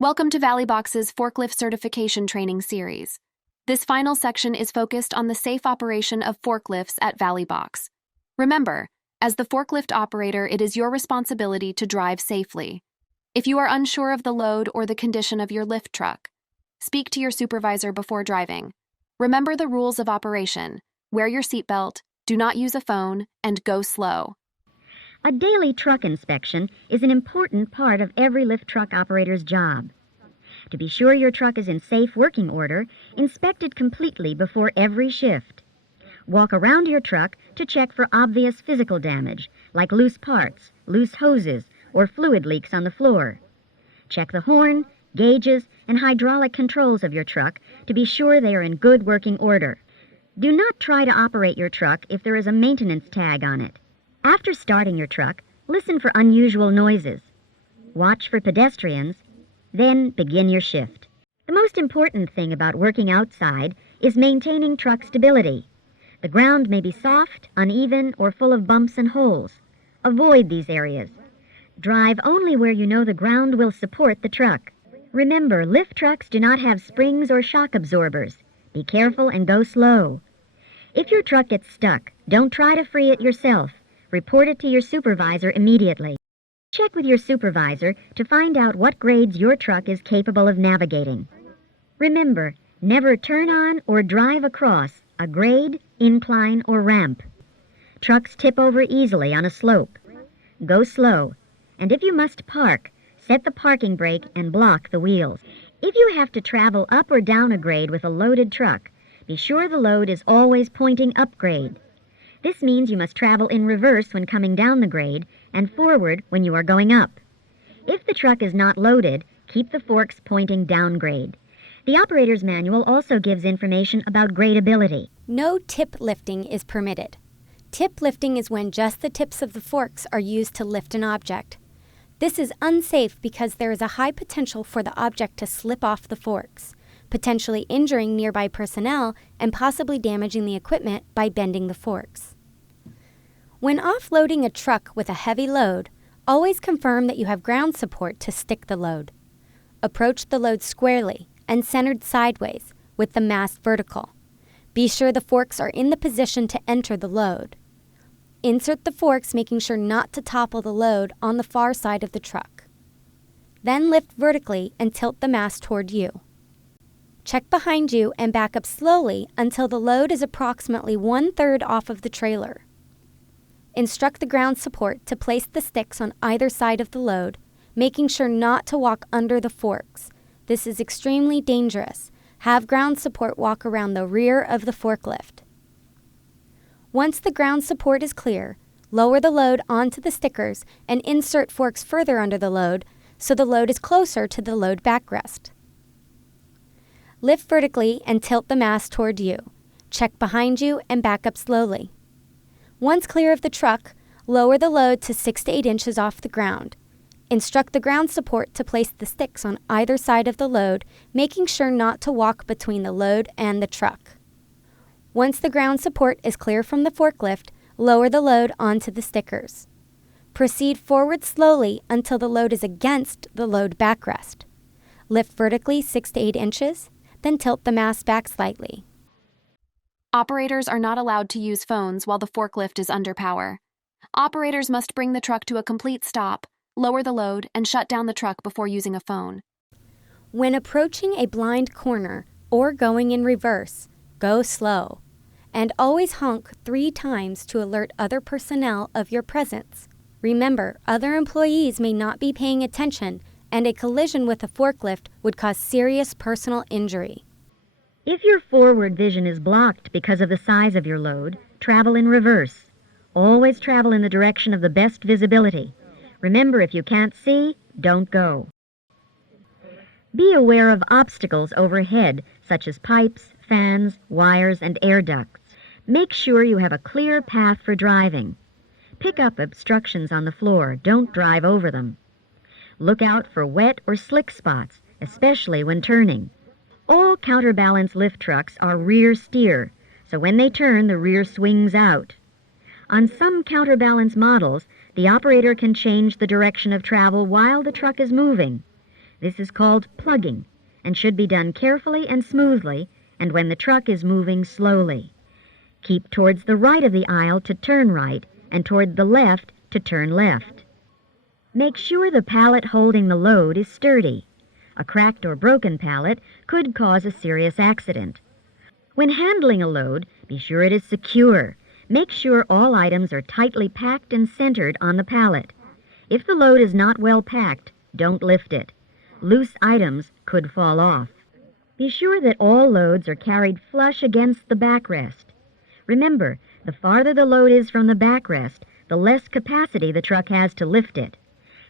Welcome to ValleyBox's Forklift Certification Training Series. This final section is focused on the safe operation of forklifts at ValleyBox. Remember, as the forklift operator, it is your responsibility to drive safely. If you are unsure of the load or the condition of your lift truck, speak to your supervisor before driving. Remember the rules of operation: wear your seatbelt, do not use a phone, and go slow. A daily truck inspection is an important part of every lift truck operator's job. To be sure your truck is in safe working order, inspect it completely before every shift. Walk around your truck to check for obvious physical damage, like loose parts, loose hoses, or fluid leaks on the floor. Check the horn, gauges, and hydraulic controls of your truck to be sure they are in good working order. Do not try to operate your truck if there is a maintenance tag on it. After starting your truck, listen for unusual noises. Watch for pedestrians, then begin your shift. The most important thing about working outside is maintaining truck stability. The ground may be soft, uneven, or full of bumps and holes. Avoid these areas. Drive only where you know the ground will support the truck. Remember, lift trucks do not have springs or shock absorbers. Be careful and go slow. If your truck gets stuck, don't try to free it yourself. Report it to your supervisor immediately. Check with your supervisor to find out what grades your truck is capable of navigating. Remember, never turn on or drive across a grade, incline, or ramp. Trucks tip over easily on a slope. Go slow, and if you must park, set the parking brake and block the wheels. If you have to travel up or down a grade with a loaded truck, be sure the load is always pointing up grade. This means you must travel in reverse when coming down the grade and forward when you are going up. If the truck is not loaded, keep the forks pointing down grade. The operator's manual also gives information about gradability. No tip lifting is permitted. Tip lifting is when just the tips of the forks are used to lift an object. This is unsafe because there is a high potential for the object to slip off the forks, potentially injuring nearby personnel and possibly damaging the equipment by bending the forks. When offloading a truck with a heavy load, always confirm that you have ground support to stick the load. Approach the load squarely and centered sideways with the mast vertical. Be sure the forks are in the position to enter the load. Insert the forks, making sure not to topple the load on the far side of the truck. Then lift vertically and tilt the mast toward you. Check behind you and back up slowly until the load is approximately 1/3 off of the trailer. Instruct the ground support to place the sticks on either side of the load, making sure not to walk under the forks. This is extremely dangerous. Have ground support walk around the rear of the forklift. Once the ground support is clear, lower the load onto the stickers and insert forks further under the load so the load is closer to the load backrest. Lift vertically and tilt the mast toward you. Check behind you and back up slowly. Once clear of the truck, lower the load to 6 to 8 inches off the ground. Instruct the ground support to place the sticks on either side of the load, making sure not to walk between the load and the truck. Once the ground support is clear from the forklift, lower the load onto the stickers. Proceed forward slowly until the load is against the load backrest. Lift vertically 6 to 8 inches, then tilt the mast back slightly. Operators are not allowed to use phones while the forklift is under power. Operators must bring the truck to a complete stop, lower the load, and shut down the truck before using a phone. When approaching a blind corner or going in reverse, go slow, and always honk 3 times to alert other personnel of your presence. Remember, other employees may not be paying attention, and a collision with a forklift would cause serious personal injury. If your forward vision is blocked because of the size of your load, travel in reverse. Always travel in the direction of the best visibility. Remember, if you can't see, don't go. Be aware of obstacles overhead, such as pipes, fans, wires, and air ducts. Make sure you have a clear path for driving. Pick up obstructions on the floor. Don't drive over them. Look out for wet or slick spots, especially when turning. All counterbalance lift trucks are rear steer, so when they turn, the rear swings out. On some counterbalance models, the operator can change the direction of travel while the truck is moving. This is called plugging and should be done carefully and smoothly and when the truck is moving slowly. Keep towards the right of the aisle to turn right and toward the left to turn left. Make sure the pallet holding the load is sturdy. A cracked or broken pallet could cause a serious accident. When handling a load, be sure it is secure. Make sure all items are tightly packed and centered on the pallet. If the load is not well packed, don't lift it. Loose items could fall off. Be sure that all loads are carried flush against the backrest. Remember, the farther the load is from the backrest, the less capacity the truck has to lift it.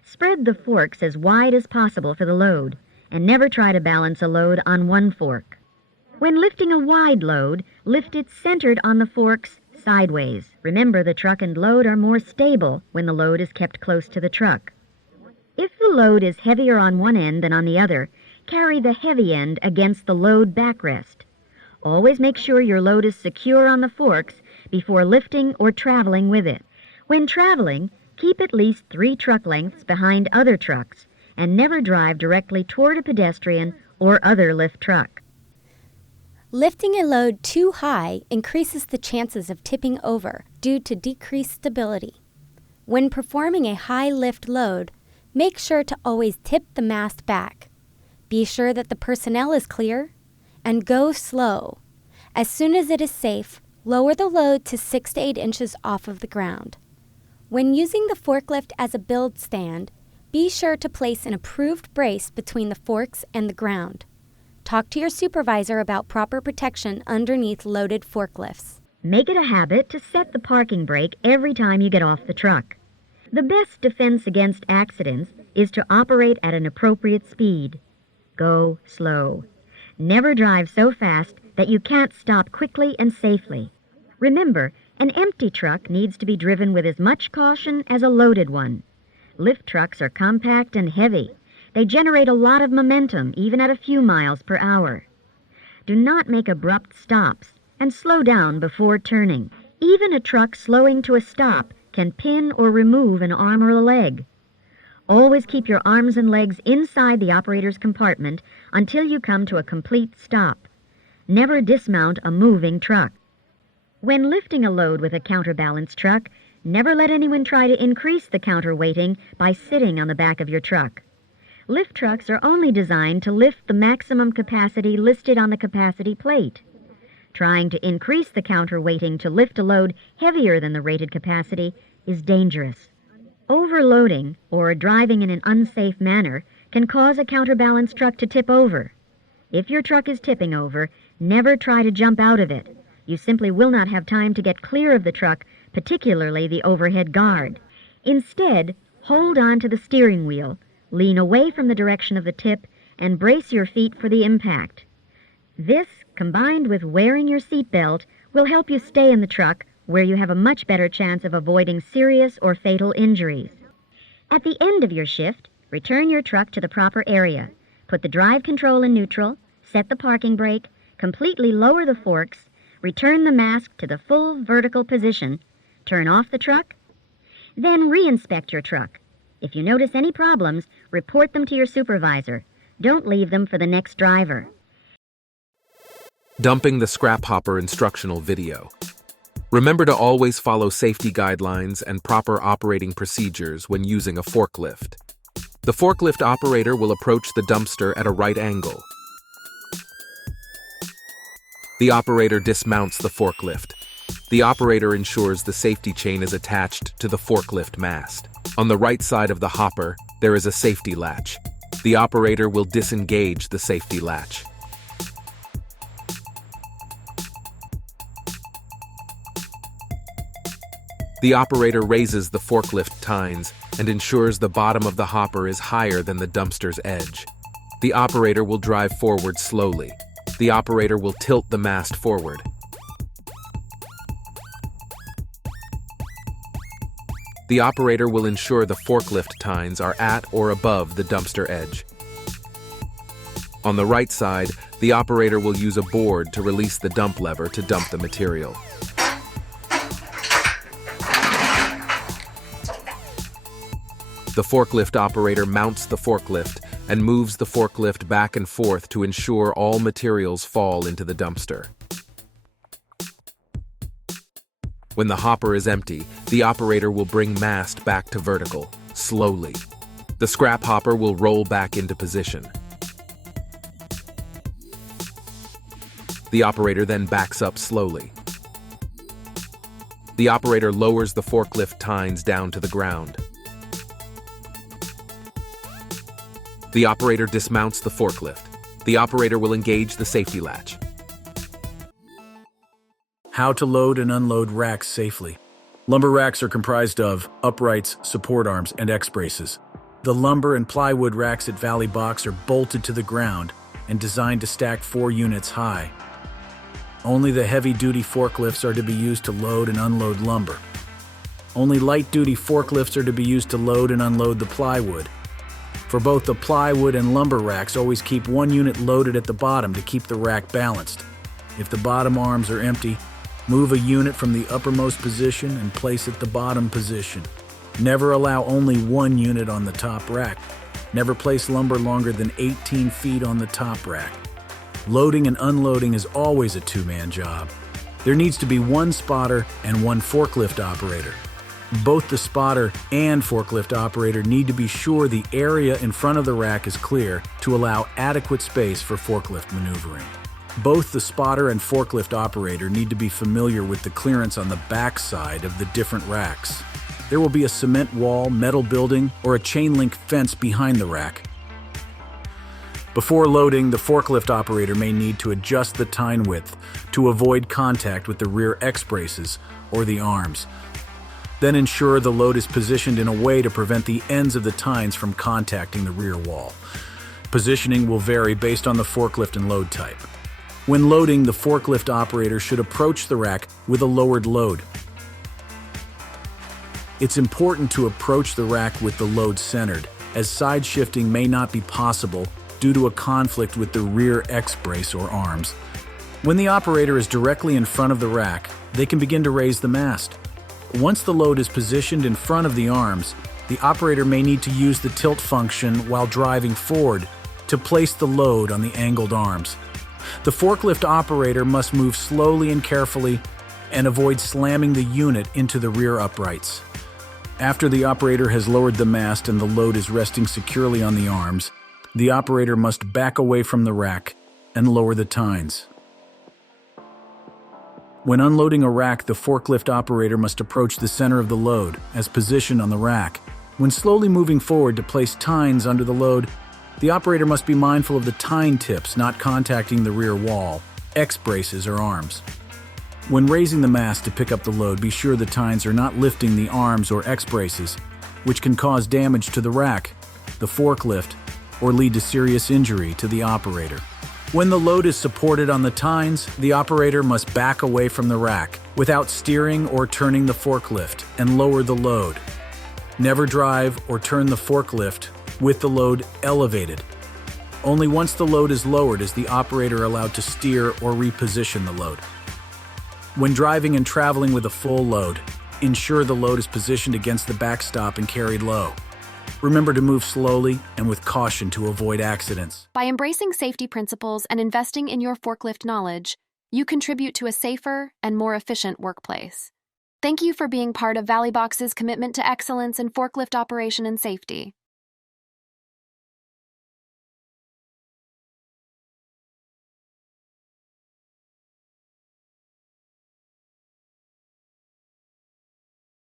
Spread the forks as wide as possible for the load, and never try to balance a load on one fork. When lifting a wide load, lift it centered on the forks sideways. Remember, the truck and load are more stable when the load is kept close to the truck. If the load is heavier on one end than on the other, carry the heavy end against the load backrest. Always make sure your load is secure on the forks before lifting or traveling with it. When traveling, keep at least 3 truck lengths behind other trucks and never drive directly toward a pedestrian or other lift truck. Lifting a load too high increases the chances of tipping over due to decreased stability. When performing a high lift load, make sure to always tip the mast back. Be sure that the personnel is clear and go slow. As soon as it is safe, lower the load to 6 to 8 inches off of the ground. When using the forklift as a build stand, be sure to place an approved brace between the forks and the ground. Talk to your supervisor about proper protection underneath loaded forklifts. Make it a habit to set the parking brake every time you get off the truck. The best defense against accidents is to operate at an appropriate speed. Go slow. Never drive so fast that you can't stop quickly and safely. Remember, an empty truck needs to be driven with as much caution as a loaded one. Lift trucks are compact and heavy. They generate a lot of momentum, even at a few miles per hour. Do not make abrupt stops and slow down before turning. Even a truck slowing to a stop can pin or remove an arm or a leg. Always keep your arms and legs inside the operator's compartment until you come to a complete stop. Never dismount a moving truck. When lifting a load with a counterbalance truck, never let anyone try to increase the counterweighting by sitting on the back of your truck. Lift trucks are only designed to lift the maximum capacity listed on the capacity plate. Trying to increase the counterweighting to lift a load heavier than the rated capacity is dangerous. Overloading or driving in an unsafe manner can cause a counterbalance truck to tip over. If your truck is tipping over, never try to jump out of it. You simply will not have time to get clear of the truck, particularly the overhead guard. Instead, hold on to the steering wheel, lean away from the direction of the tip, and brace your feet for the impact. This, combined with wearing your seatbelt, will help you stay in the truck where you have a much better chance of avoiding serious or fatal injuries. At the end of your shift, return your truck to the proper area. Put the drive control in neutral, set the parking brake, completely lower the forks, return the mask to the full vertical position, turn off the truck, then re-inspect your truck. If you notice any problems, report them to your supervisor. Don't leave them for the next driver. Dumping the scrap hopper instructional video. Remember to always follow safety guidelines and proper operating procedures when using a forklift. The forklift operator will approach the dumpster at a right angle. The operator dismounts the forklift. The operator ensures the safety chain is attached to the forklift mast. On the right side of the hopper, there is a safety latch. The operator will disengage the safety latch. The operator raises the forklift tines and ensures the bottom of the hopper is higher than the dumpster's edge. The operator will drive forward slowly. The operator will tilt the mast forward. The operator will ensure the forklift tines are at or above the dumpster edge. On the right side, the operator will use a board to release the dump lever to dump the material. The forklift operator mounts the forklift and moves the forklift back and forth to ensure all materials fall into the dumpster. When the hopper is empty, the operator will bring mast back to vertical, slowly. The scrap hopper will roll back into position. The operator then backs up slowly. The operator lowers the forklift tines down to the ground. The operator dismounts the forklift. The operator will engage the safety latch. How to load and unload racks safely. Lumber racks are comprised of uprights, support arms, and X-braces. The lumber and plywood racks at Valley Box are bolted to the ground and designed to stack 4 units high. Only the heavy-duty forklifts are to be used to load and unload lumber. Only light-duty forklifts are to be used to load and unload the plywood. For both the plywood and lumber racks, always keep 1 unit loaded at the bottom to keep the rack balanced. If the bottom arms are empty, move a unit from the uppermost position and place it the bottom position. Never allow only 1 unit on the top rack. Never place lumber longer than 18 feet on the top rack. Loading and unloading is always a 2-man job. There needs to be 1 spotter and 1 forklift operator. Both the spotter and forklift operator need to be sure the area in front of the rack is clear to allow adequate space for forklift maneuvering. Both the spotter and forklift operator need to be familiar with the clearance on the back side of the different racks. There will be a cement wall, metal building, or a chain link fence behind the rack. Before loading, the forklift operator may need to adjust the tine width to avoid contact with the rear X-braces or the arms. Then ensure the load is positioned in a way to prevent the ends of the tines from contacting the rear wall. Positioning will vary based on the forklift and load type. When loading, the forklift operator should approach the rack with a lowered load. It's important to approach the rack with the load centered, as side shifting may not be possible due to a conflict with the rear X-brace or arms. When the operator is directly in front of the rack, they can begin to raise the mast. Once the load is positioned in front of the arms, the operator may need to use the tilt function while driving forward to place the load on the angled arms. The forklift operator must move slowly and carefully and avoid slamming the unit into the rear uprights. After the operator has lowered the mast and the load is resting securely on the arms, the operator must back away from the rack and lower the tines. When unloading a rack, the forklift operator must approach the center of the load, as positioned on the rack. When slowly moving forward to place tines under the load, the operator must be mindful of the tine tips not contacting the rear wall, X-braces, or arms. When raising the mast to pick up the load, be sure the tines are not lifting the arms or X-braces, which can cause damage to the rack, the forklift, or lead to serious injury to the operator. When the load is supported on the tines, the operator must back away from the rack without steering or turning the forklift and lower the load. Never drive or turn the forklift with the load elevated. Only once the load is lowered is the operator allowed to steer or reposition the load. When driving and traveling with a full load, ensure the load is positioned against the backstop and carried low. Remember to move slowly and with caution to avoid accidents. By embracing safety principles and investing in your forklift knowledge, you contribute to a safer and more efficient workplace. Thank you for being part of Valley Box's commitment to excellence in forklift operation and safety.